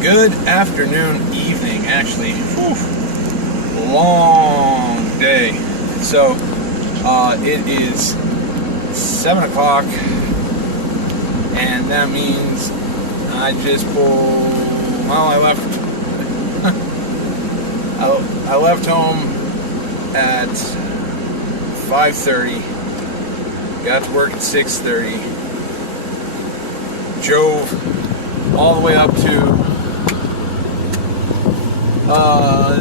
Good afternoon, evening, actually. Whew. Long day. So, it is 7 o'clock, and that means I just pulled, well, I left home at 5:30, got to work at 6:30, drove all the way up to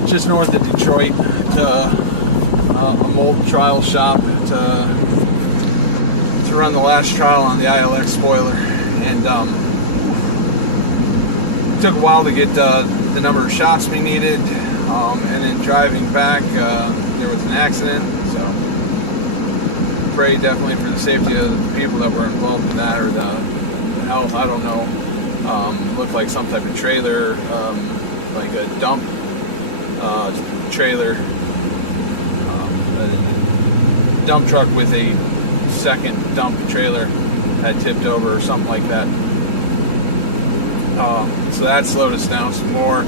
just north of Detroit to a mold trial shop to run the last trial on the ILX spoiler, and it took a while to get the number of shots we needed, and then driving back there was an accident, so pray definitely for the safety of the people that were involved in that, or the health, I don't know. Looked like some type of trailer, like a dump trailer, a dump truck with a second dump trailer had tipped over or something like that. So that slowed us down some more.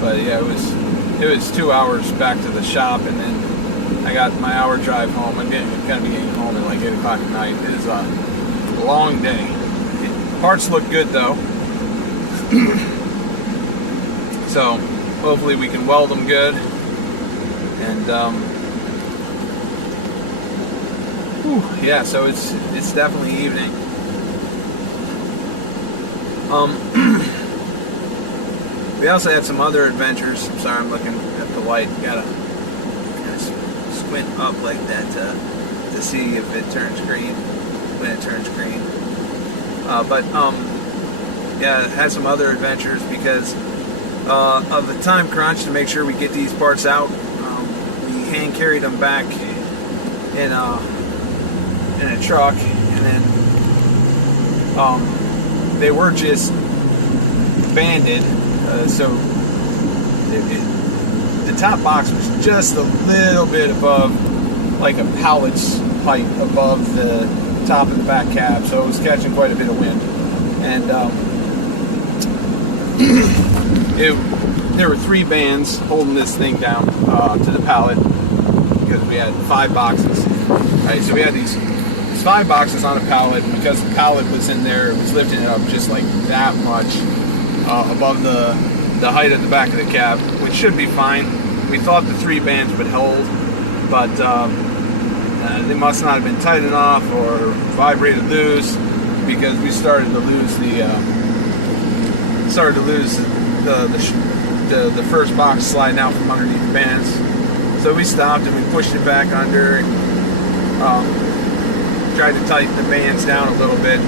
But yeah, it was 2 hours back to the shop, and then I got my hour drive home. I'm gonna be getting home at like 8 o'clock at night. It is a long day. Parts look good though. So hopefully we can weld them good, and yeah, so it's definitely evening. We also had some other adventures. I'm sorry, I'm looking at the light. Gotta squint up like that to see if it turns green when it turns green. Yeah, had some other adventures because of the time crunch to make sure we get these parts out. We hand carried them back in a truck, and then they were just banded, so the top box was just a little bit above, like a pallet's height above the top of the back cab, so it was catching quite a bit of wind, and there were 3 bands holding this thing down to the pallet, because we had 5 boxes. Right, so we had these 5 boxes on a pallet, and because the pallet was in there, it was lifting it up just like that much above the height of the back of the cab, which should be fine. We thought the 3 bands would hold, but they must not have been tight enough or vibrated loose, because we started to lose the first box sliding out from underneath the bands. So we stopped and we pushed it back under, and tried to tighten the bands down a little bit,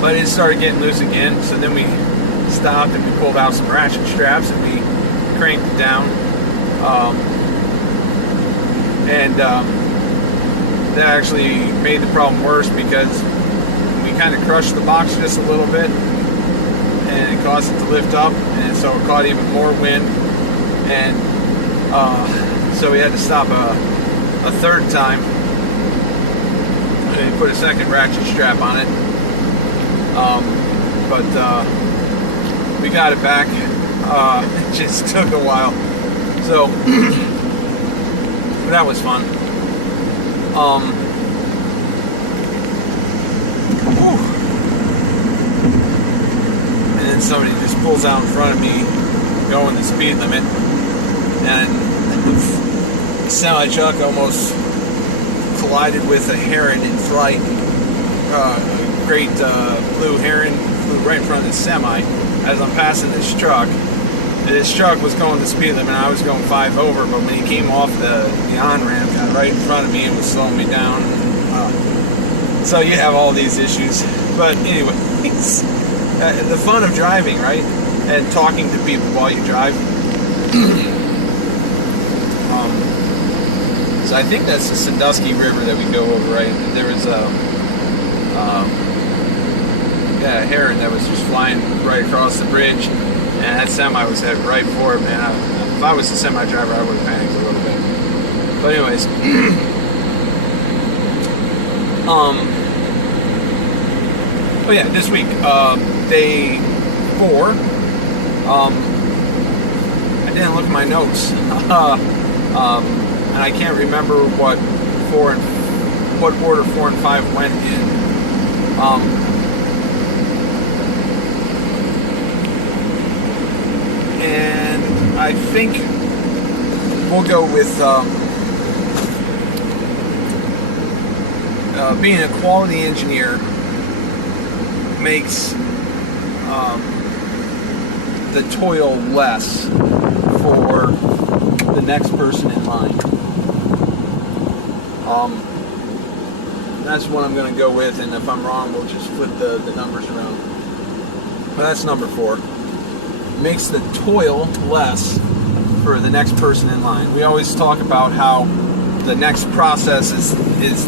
but it started getting loose again. So then we stopped and we pulled out some ratchet straps and we cranked it down, and that actually made the problem worse, because we kind of crushed the box just a little bit, and it caused it to lift up, and so it caught even more wind, and so we had to stop a third time and put a second ratchet strap on it, but we got it back. It just took a while, so that was fun. And then somebody just pulls out in front of me going the speed limit, and the semi-truck almost collided with a heron in flight. A great blue heron flew right in front of the semi as I'm passing this truck. This truck was going the speed limit, and I was going 5 over, but when he came off the on-ramp, got right in front of me and was slowing me down. So you have all these issues. But anyway, the fun of driving, right? And talking to people while you drive. So I think that's the Sandusky River that we go over, right? And there was a heron that was just flying right across the bridge, and that semi was headed right for it, man. If I was a semi driver, I would have panicked a little bit. But anyways, Oh yeah, this week, day 4. I didn't look at my notes, and I can't remember what order 4 and 5 went in. And I think we'll go with being a quality engineer makes the toil less for the next person in line. That's what I'm going to go with, and if I'm wrong, we'll just flip the numbers around. But that's number 4. Makes the toil less for the next person in line. We always talk about how the next process is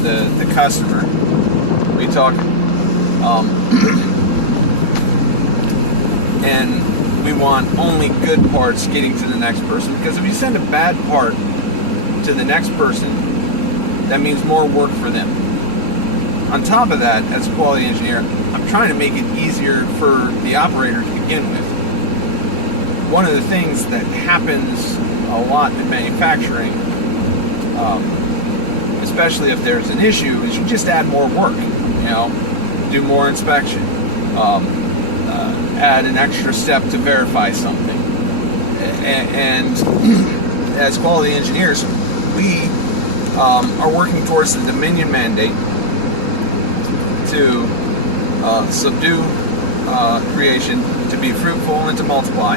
the customer. We talk, and we want only good parts getting to the next person, because if you send a bad part to the next person, that means more work for them. On top of that, as a quality engineer, I'm trying to make it easier for the operator to begin with. One of the things that happens a lot in manufacturing, especially if there's an issue, is you just add more work. Do more inspection, add an extra step to verify something. And as quality engineers, we are working towards the Dominion mandate to subdue creation, to be fruitful and to multiply,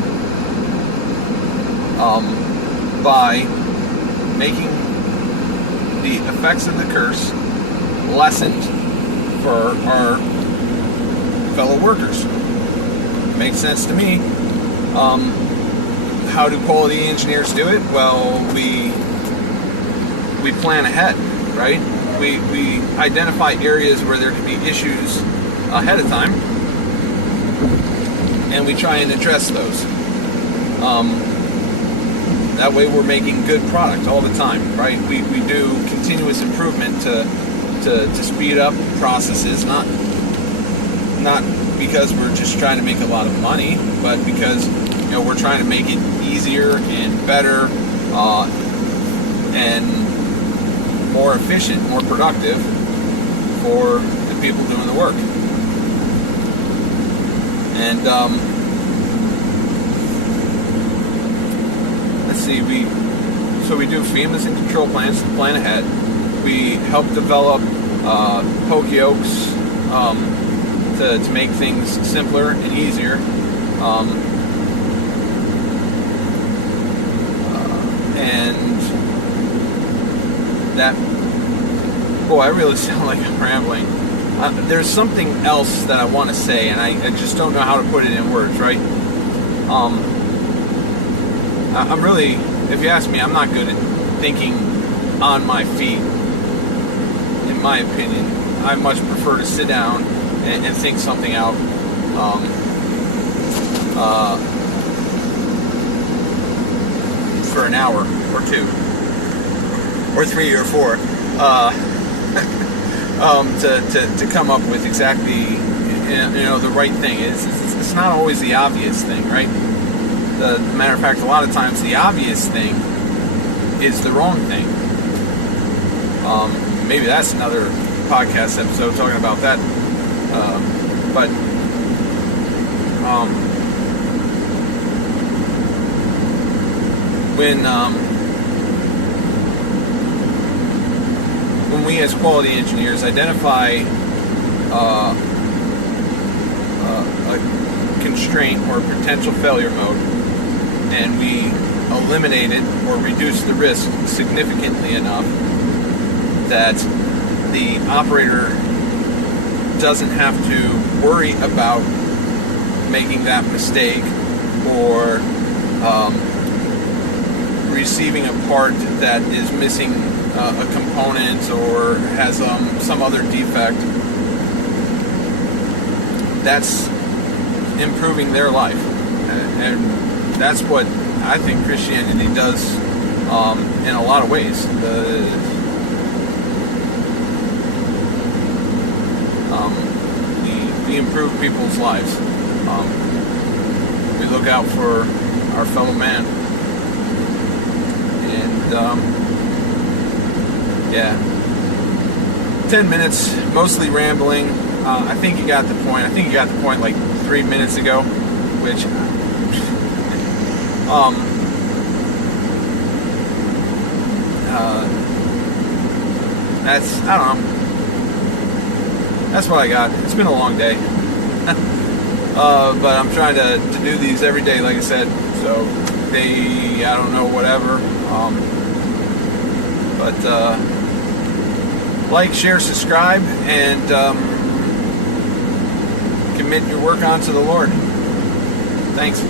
by making the effects of the curse lessened for our fellow workers. Makes sense to me. How do quality engineers do it? Well, we plan ahead, right? We identify areas where there could be issues ahead of time, and we try and address those. That way we're making good product all the time, right? We do continuous improvement to speed up processes, not because we're just trying to make a lot of money, but because we're trying to make it easier and better and more efficient, more productive for the people doing the work. And let's see, we do FEMAs and control plans to plan ahead. We help develop poke yolks to make things simpler and easier. And that, boy, I really sound like I'm rambling. There's something else that I want to say, and I just don't know how to put it in words, right? I'm really, if you ask me, I'm not good at thinking on my feet, in my opinion. I much prefer to sit down and think something out. For an hour or 2 or 3 or 4 to come up with exactly the right thing. It's not always the obvious thing, right? The matter of fact, a lot of times the obvious thing is the wrong thing. Maybe that's another podcast episode talking about that. But when we as quality engineers identify a constraint or potential failure mode, and we eliminate it or reduce the risk significantly enough that the operator doesn't have to worry about making that mistake or receiving a part that is missing a component or has some other defect, that's improving their life. And that's what I think Christianity does in a lot of ways. The improve people's lives. We look out for our fellow man. And yeah, 10 minutes, mostly rambling. I think you got the point. I think you got the point like 3 minutes ago, which that's, I don't know. That's what I got. It's been a long day. But I'm trying to do these every day, like I said. So they, I don't know, whatever. But like, share, subscribe, and commit your work onto the Lord. Thanks.